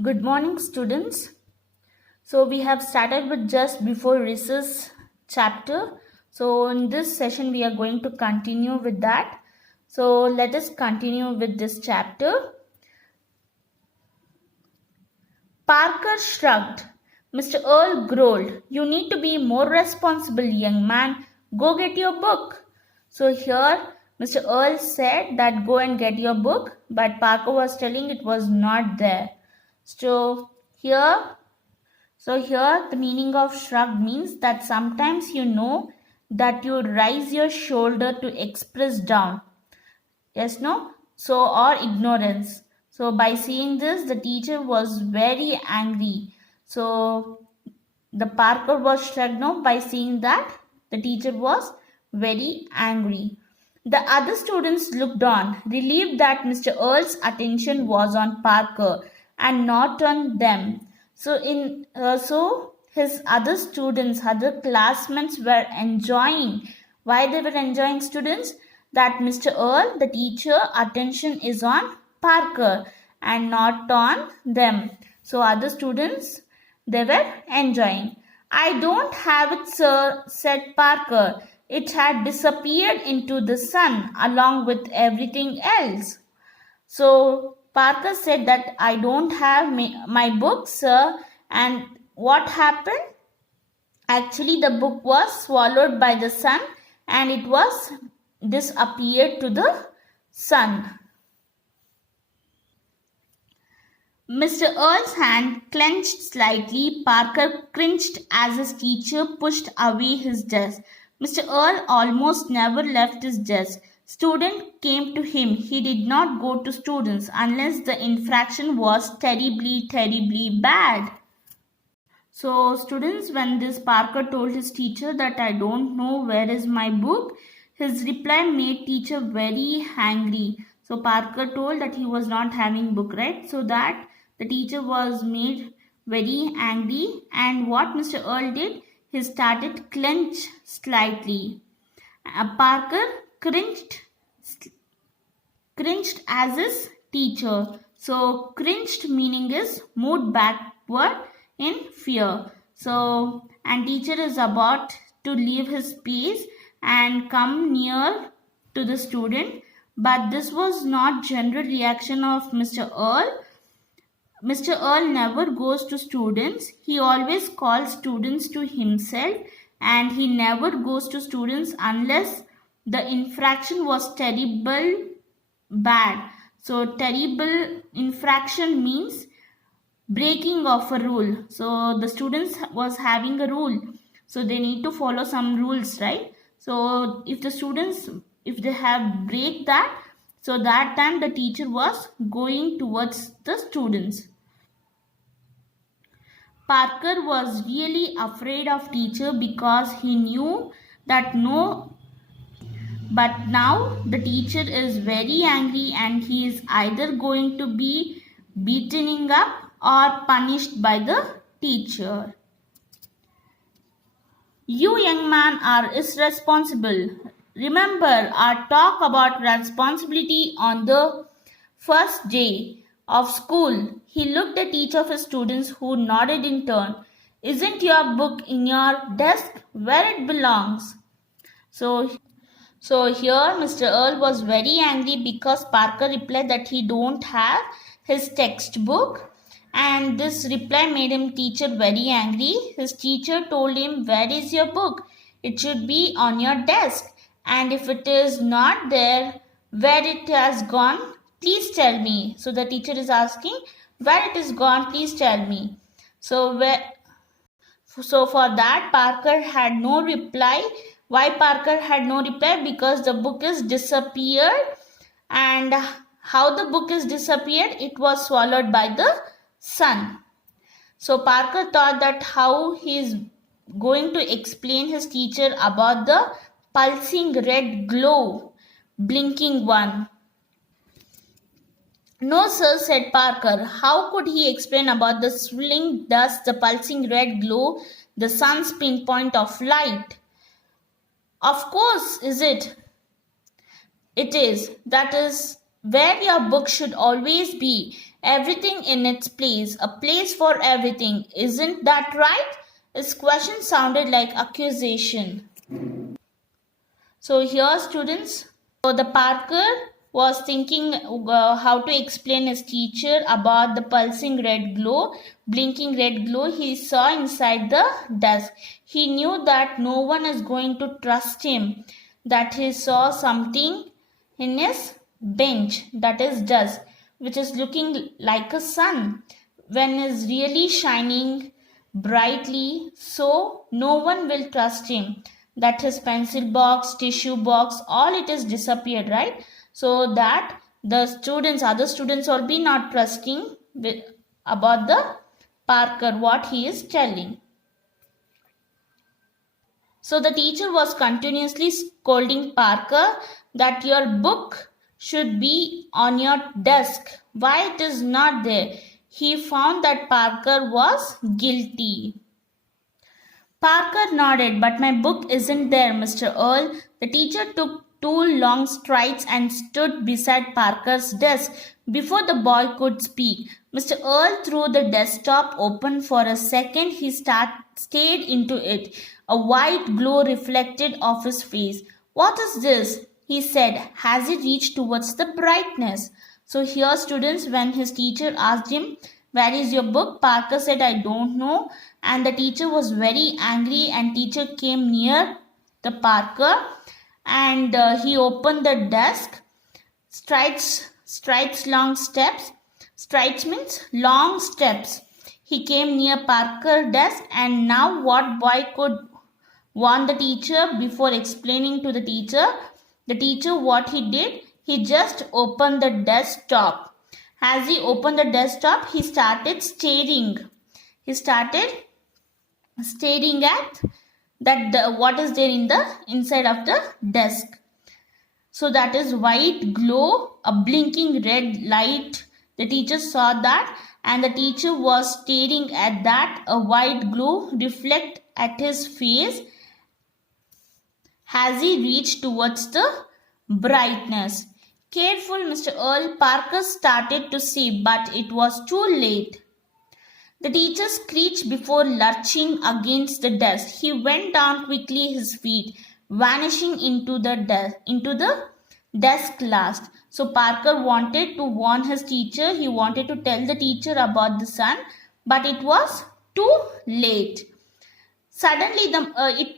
Good morning, students. So, we have started with just before recess chapter. So, in this session, we are going to continue with that. So, let us continue with this chapter. Parker shrugged. Mr. Earl growled, "You need to be more responsible, young man. Go get your book." So, here Mr. Earl said that go and get your book, but Parker was telling it was not there. So, here the meaning of shrug means that sometimes you know that you raise your shoulder to express down. Yes, no? So, or ignorance. So, by seeing this, the teacher was very angry. So, the Parker was struck, no? By seeing that, the teacher was very angry. The other students looked on, relieved that Mr. Earl's attention was on Parker and not on them. So his other students, other classmates were enjoying. Why they were enjoying, students? That Mr. Earl, the teacher, attention is on Parker and not on them. So other students, they were enjoying. "I don't have it, sir," said Parker. "It had disappeared into the sun along with everything else." So Parker said that I don't have my book, sir. And what happened? Actually, the book was swallowed by the sun and it was disappeared to the sun. Mr. Earl's hand clenched slightly. Parker cringed as his teacher pushed away his desk. Mr. Earl almost never left his desk. Students came to him. He did not go to students unless the infraction was terribly, terribly bad. So, students, when this Parker told his teacher that I don't know where is my book, his reply made teacher very angry. So, Parker told that he was not having book, right? So that the teacher was made very angry. And what Mr. Earl did, he started clench slightly. Parker cringed as his teacher. So, cringed meaning is moved backward in fear. So, and teacher is about to leave his space and come near to the student. But this was not general reaction of Mr. Earl. Mr. Earl never goes to students. He always calls students to himself and he never goes to students unless the infraction was terrible bad. So terrible infraction means breaking of a rule. So the students was having a rule. So they need to follow some rules, right? So if the students, if they have break that, so that time the teacher was going towards the students. Parker was really afraid of teacher because he knew that but now the teacher is very angry and he is either going to be beaten up or punished by the teacher. "You young man are irresponsible. Remember our talk about responsibility on the first day of school." He looked at each of his students who nodded in turn. "Isn't your book in your desk where it belongs?" So here Mr. Earl was very angry because Parker replied that he don't have his textbook. And this reply made him teacher very angry. His teacher told him, "Where is your book? It should be on your desk. And if it is not there, where it has gone, please tell me." So the teacher is asking, where it is gone, please tell me. So for that, Parker had no reply. Why Parker had no reply? Because the book is disappeared. And how the book is disappeared? It was swallowed by the sun. So Parker thought that how he is going to explain his teacher about the pulsing red glow, blinking one. "No, sir," said Parker. How could he explain about the swirling dust, the pulsing red glow, the sun's pinpoint of light? "Of course, is it? It is. That is where your book should always be. Everything in its place, a place for everything. Isn't that right? His question sounded like accusation. So here, students, so the Parker was thinking how to explain his teacher about the pulsing red glow, blinking red glow he saw inside the desk. He knew that no one is going to trust him, that he saw something in his bench, that is dust, which is looking like a sun when is really shining brightly, so no one will trust him, that his pencil box, tissue box, all it is disappeared, right? So that the students, other students will be not trusting about the Parker, what he is telling. So the teacher was continuously scolding Parker that your book should be on your desk. Why it is not there? He found that Parker was guilty. Parker nodded. But my book isn't there, Mr. Earl. The teacher took 2 long strides and stood beside Parker's desk before the boy could speak. Mr. Earl threw the desktop open for a second. He stared into it. A white glow reflected off his face. What is this? He said. Has he reached towards the brightness? So here, students, when his teacher asked him, where is your book? Parker said, I don't know. And the teacher was very angry, and teacher came near the Parker and he opened the desk. Strides long steps. Strides means long steps. He came near Parker's desk, and now what boy could warn the teacher before explaining to the teacher? The teacher, what he did, he just opened the desktop. As he opened the desktop, he started staring. He started staring at that what is there in the inside of the desk. So that is white glow, a blinking red light. The teacher saw that, and the teacher was staring at that. A white glow reflect at his face as he reached towards the brightness. Careful, Mr. Earl, Parker started to see, but it was too late. The teacher screeched before lurching against the desk. He went down quickly, his feet vanishing into the desk last. So Parker wanted to warn his teacher. He wanted to tell the teacher about the sun, but it was too late. Suddenly,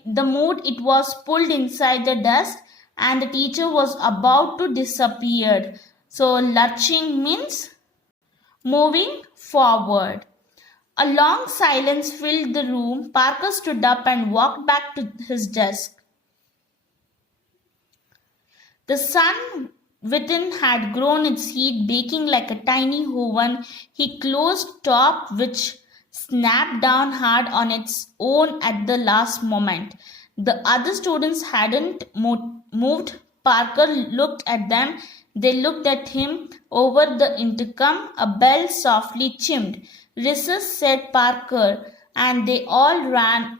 the mood it was pulled inside the desk, and the teacher was about to disappear. So lurching means moving forward. A long silence filled the room. Parker stood up and walked back to his desk. The sun within had grown its heat, baking like a tiny oven. He closed top, which snapped down hard on its own at the last moment. The other students hadn't moved. Parker looked at them. They looked at him. Over the intercom, a bell softly chimed. Recess, said Parker, and they all ran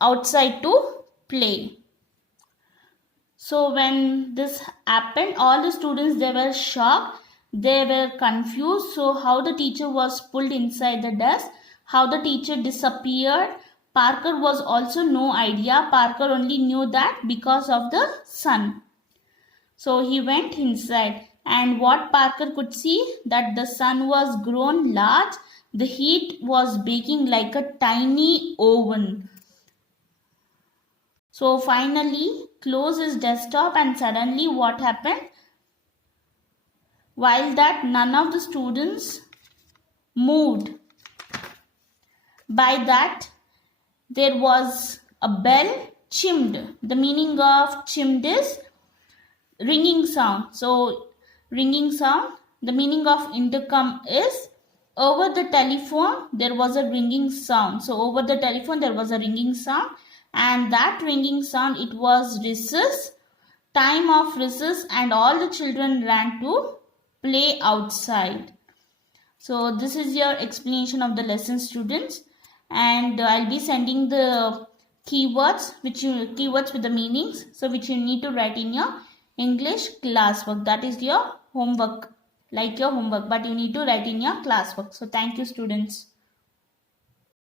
outside to play. So when this happened, all the students, they were shocked. They were confused. So how the teacher was pulled inside the desk, how the teacher disappeared. Parker was also no idea. Parker only knew that because of the sun. So he went inside, and what Parker could see, that the sun was grown large. The heat was baking like a tiny oven. So finally closed his desktop, and suddenly what happened? While that none of the students moved. By that there was a bell chimed. The meaning of chimed is ringing sound. So ringing sound, the meaning of intercom is over the telephone there was a ringing sound. So over the telephone there was a ringing sound, and that ringing sound, it was recess, time of recess, and all the children ran to play outside. So this is your explanation of the lesson, students, and I'll be sending the keywords with the meanings, so which you need to write in your English classwork. That is your homework, like your homework, but you need to write in your classwork. So thank you, students.